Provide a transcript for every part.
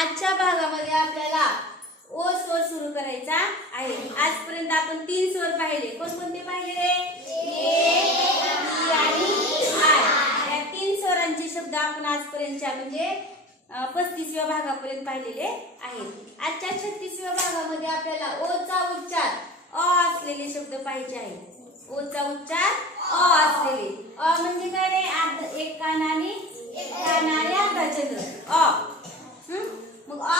आजच्या भागामध्ये आपल्याला ओ स्वर सुरू करायचा आहे. आजपर्यंत आपण तीन स्वर पाहिले. कोणकोणते पाहिले आणि आय. या तीन स्वरांचे शब्द आपण आजपर्यंतच्या म्हणजे पस्तीसव्या भागापर्यंत पाहिलेले आहेत. आजच्या छत्तीसव्या भागामध्ये आपल्याला ओचा उच्चार अ असलेले शब्द पाहिजे आहेत. ओचा उच्चार अ असलेले. अ म्हणजे काय रे? अर्ध- एक कानाने एक कानाने अर्धा चंद्र. अ. मग आ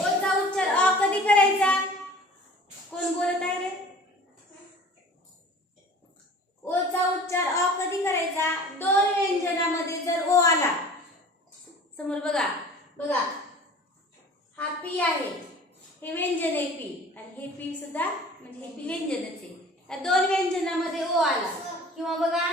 ओचा उच्चार अ कधी करायचा? कोण बोलत आहे रे? ओचा उच्चार अ कधी करायचा? दोन व्यंजनामध्ये जर ओ आला समोर बघा बघा. हा पी आहे हे व्यंजन आहे पी. आणि हे पी सुद्धा म्हणजे हे पी व्यंजनच आहे. या दोन व्यंजनामध्ये ओ आला. किंवा बघा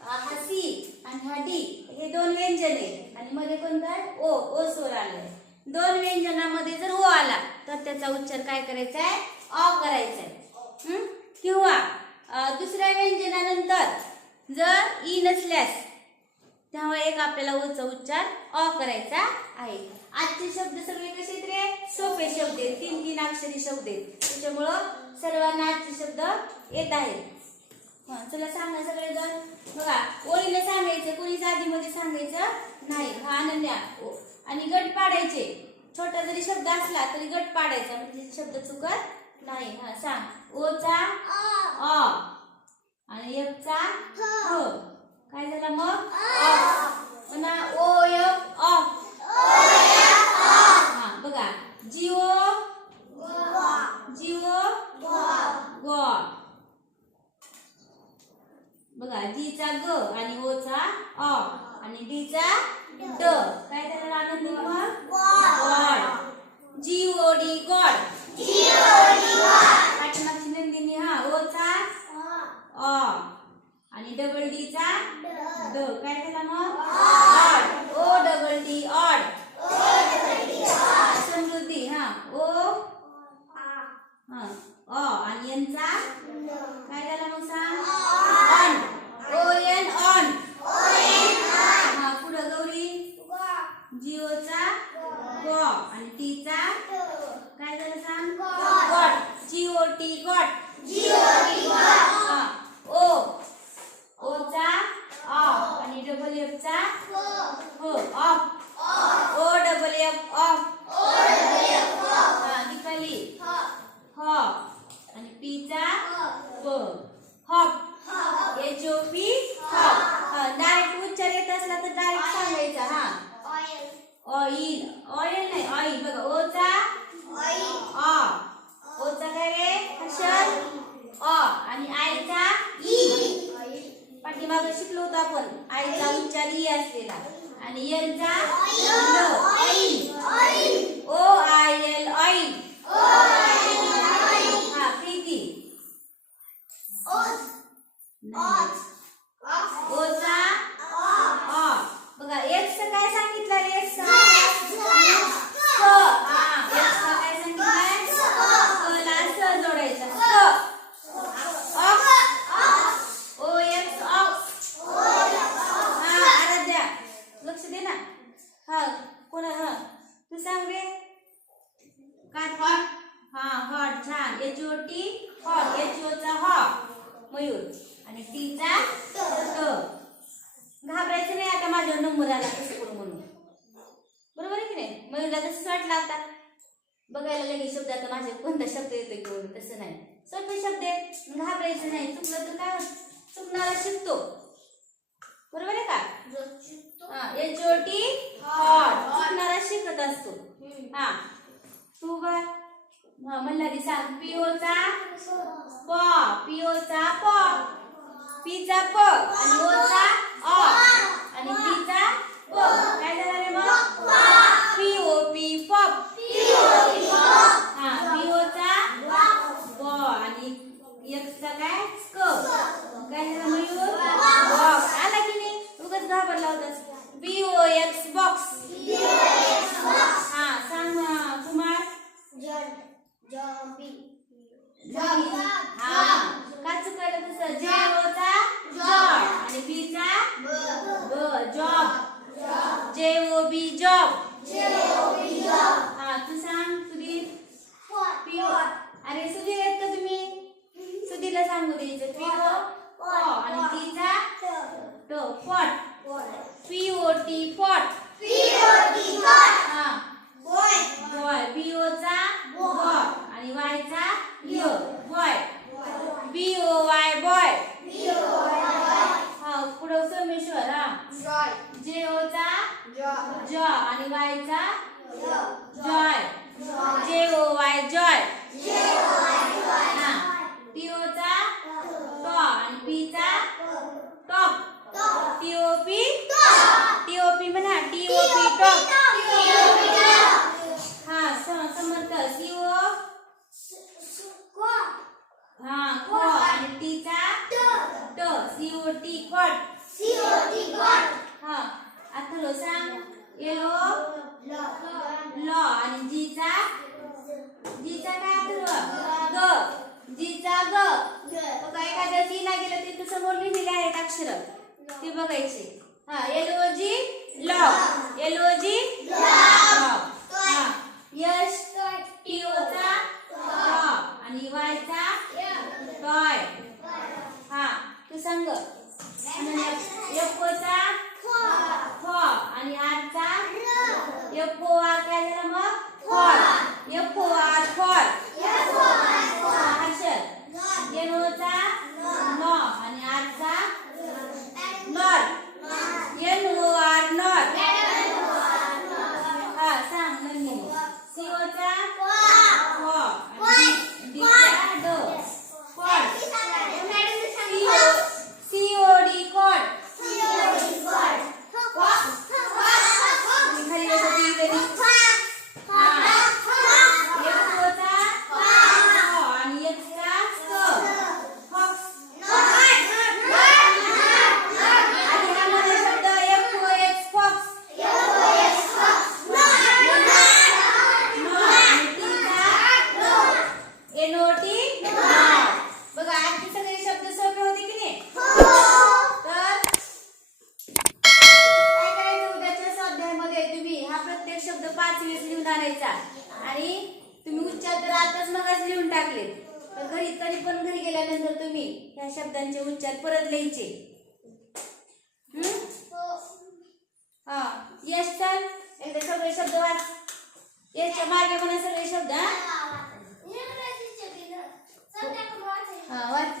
हा सी आणि हा डी हे दोन व्यंजन आहे. आणि मध्ये कोणतं ओ ओ स्वर आलाय. दोन व्यंजनामध्ये जर ओ आला तर त्याचा उच्चार काय करायचा आहे अ करायचा आहे किंवा दुसऱ्या व्यंजनानंतर जर ई नसल्यास त्यामुळे एक आपल्याला ओचा उच्चार अ करायचा आहे. आजचे शब्द सगळे कसे रे? सोपे शब्द आहेत. तीन तीन अक्षरी शब्द आहेत. त्याच्यामुळं सर्वांना आजचे शब्द येत आहेत. हं, चला सांगा सगळे जण बघा ओळीला सांगायचं कोणीच आधीमध्ये सांगायचं नाही. हा अनन्या ओ. आणि गट पाडायचे. छोटा जरी शब्द असला तरी गट पाडायचा. म्हणजे शब्द चुकत नाही. हा सांग. ओचा अ. आणि एफचा ह काय झालं मग? पुन्हा ओ एफ ऑफ हा बघा जिओ जिओ गॉड बघा जीचा ग आणि ओचा अ आणि डीचा ड काय त्याला आनंद मग god G O D god. पाठीमागची Nandini हा ओचा? अ. आणि डबल डी चा? ड. काय झाला मग? Odd. O double D odd. Samruddhi हा ओ. हा. अ. आणि यांचा काय झाला मग सांग ऑन ओ एन ऑन हा पुढं गौरी जिओचा ग आणि टीचा काय झालं सांग गॉड जिओ टी गॉड हा ओ ओचा ऑफ आणि डबल एफ चा हो off O double F off हा निकाली ह आणि पी चा प ओ पी डायरेक्ट उच्चार येत असला तर डायरेक्ट सांगायचा हा. ऑइल ऑइल नाही ऑइल बघा ओचा. अ. ओचा काय रे? अक्षर. अ. आणि आईचा ई. पाठीमागे शिकलो होतो आपण. आईचा उच्चार ई असलेला. आणि यांचा oil O I L oil हा प्रीती नाही. ओचा अ बघा एक्स काय सांगितलं रे एक्स स हा एक्स काय सांगितलंय स ला स जोडायचा स ऑक्स ओ एक्स ऑक्स हा आराध्या लक्ष दे ना हा कोण हा तू सांग रे काय हॉट हा हॉट छान. H O T hot H O चा हॉ मयूर. आणि टी चा ट घाबरायचं नाही आता माझ्यावर नंबर आला कसं करू म्हणून. बरोबर आहे की नाही? मयूरला तसंच वाटलं आता. बघायला लगेच शब्द आता माझ्या कोणता शब्द येतोय की म्हणून तसं नाही. सोपे शब्द आहेत. घाबरायचं नाही. चुकलं तर काय? चुकणारा शिकतो. बरोबर आहे का? एच ओ टी हॉट चुकणारा शिकत असतो. हा. तू बघ हा मल्हारी सांग पिओचा प पिओचा प पीचा प आणि ओचा अ आणि पीचा प job job j o b job j o b C O T cot हा अथर्व सांग. येलो ल. आणि जीचा? जीचा काय अथर्व ग. जीचा ग. बघा एखाद्या जी ना गेलं ते तू समोर लिहिलेले आहेत अक्षर. ते बघायचे. हा एलो जी ल. एलो जी ल. हा. यश टीओचा आणि वायचा टॉय. हा सांग. एफओचा फ आणि आरचा एफओ आर काय झालं मग? For F O R for Harshad एनओचा न आणि आरचा not N O R not हा सांग नंदिनी सीओचा फ आणि डीचा ड कॉड सीओ सीओडी कॉड खाली बसा ती कधी एफओचा फ आणि एक्सचा क फॉक्स आधी हा माझा शब्द एफओ एक्स फॉक्स एनओटी बघा आजचे सगळे शब्द सोपे होते की नाही तर काय करायचं उद्याच्या स्वाध्यायामध्ये तुम्ही हा प्रत्येक शब्द पाच वेळेस लिहून आणायचा आणि तुम्ही उच्चार तर आताच मगाच लिहून टाकले तर घरी तरी गेल्यानंतर तुम्ही ह्या शब्दांचे उच्चार परत लिहायचे. हम्म? हा. यश तर एकदा सगळे शब्द वाच. यशच्या मार्गे म्हणा सगळे शब्द हा? हा वाच.